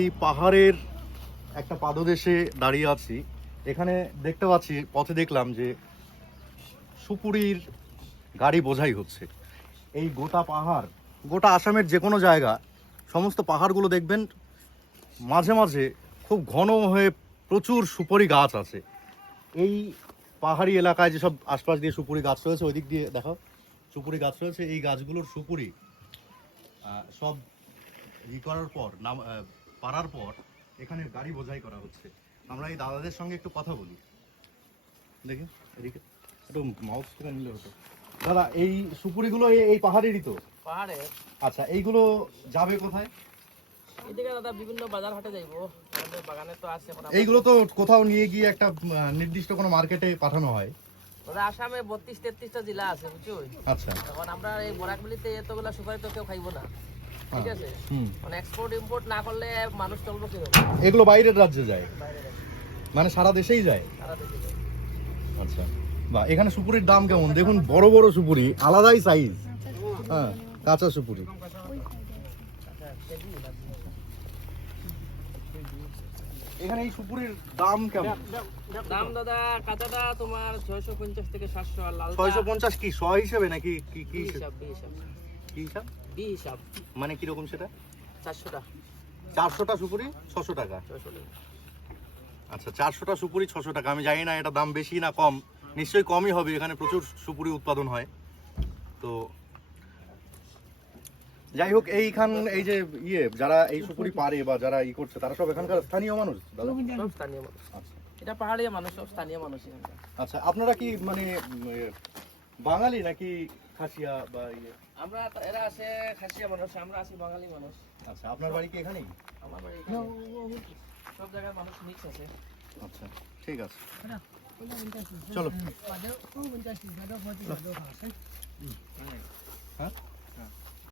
এই পাহাড়ের একটা পাদদেশে দাঁড়িয়ে আছি। এখানে দেখতে পাচ্ছি, পথে দেখলাম যে সুপুরির গাড়ি বোঝাই হচ্ছে। এই গোটা পাহাড়, গোটা আসামের যে কোনো জায়গা, সমস্ত পাহাড়গুলো দেখবেন মাঝে মাঝে খুব ঘন হয়ে প্রচুর সুপারি গাছ আছে। এই পাহাড়ি এলাকায় যেসব আশপাশ দিয়ে সুপুরি গাছ রয়েছে, ওই দিক দিয়ে দেখো সুপুরি গাছ রয়েছে। এই গাছগুলোর সুপুরি সব করার পর পারার পর এখানে গাড়ি বোঝাই করা হচ্ছে। আমরা এই দাদাদের সঙ্গে একটু কথা বলি, দেখি এদিকে একটু মাউস করে নিলে হতো। দাদা, এই সুপুরিগুলো এই পাহাড়েরই তো? পাহাড়ে। আচ্ছা, এইগুলো যাবে কোথায়? এদিকে দাদা বিভিন্ন বাজার হাটে যাইবো, আমাদের বাগানে তো আছে। এইগুলো তো কোথাও নিয়ে গিয়ে একটা নির্দিষ্ট কোনো মার্কেটে পাঠানো হয়। দাদা আসামে 32-33টা জেলা আছে, বুঝছো? আচ্ছা, এখন আমরা এই বরাকবিলিতে এতগুলা সুপারি তো কেউ খাইবো না, ঠিক আছে? মানে এক্সপোর্ট ইম্পোর্ট না করলে মানুষ চলবো কিরকম? এগুলো বাইরের রাজ্যে যায়, বাইরে যাবে, মানে সারা দেশেই যায়? সারা দেশে যায়। আচ্ছা, বা এখানে সুপুরির দাম কেমন? দেখুন বড় বড় সুপুরি, আলাদাই সাইজ। হ্যাঁ, কাঁচা সুপুরি। এখানে এই সুপুরির দাম কেমন? দাম দাদা কাঁচাটা তোমার 650 থেকে 700, আর লাল 650 কি শ হিসেবে নাকি কি কি হিসাব, বি হিসাব, কি হিসাব? বি হিসাব। মানে কি রকম সেটা? 400টা, 400টা সুপুরি 600 টাকা? 600 টাকা। আচ্ছা, 400টা সুপুরি 600 টাকা। আমি জানি না এটা দাম বেশি না কম, নিশ্চয়ই কমই হবে, এখানে প্রচুর সুপুরি উৎপাদন হয়। তো যাই হোক, এইখান এই যে যারা এই সুপুরি পারে বা যারা করছে, তারা সব এখানকার স্থানীয় মানুষ দাদা? সব স্থানীয় মানুষ। আচ্ছা এটা পাহাড়ি মানুষ, সব স্থানীয় মানুষ এখানকার। আচ্ছা, আপনারা কি মানে বাঙালি নাকি খাসিয়া বা আমরা এরা আছে খাসিয়া মানুষ, আমরা আছি বাঙালি মানুষ। আচ্ছা, আপনার বাড়ি কি এখানেই? আমার বাড়ি এখানে। সব জায়গায় মানুষ মিক্স আছে। আচ্ছা, ঠিক আছে, চলো। হ্যাঁ।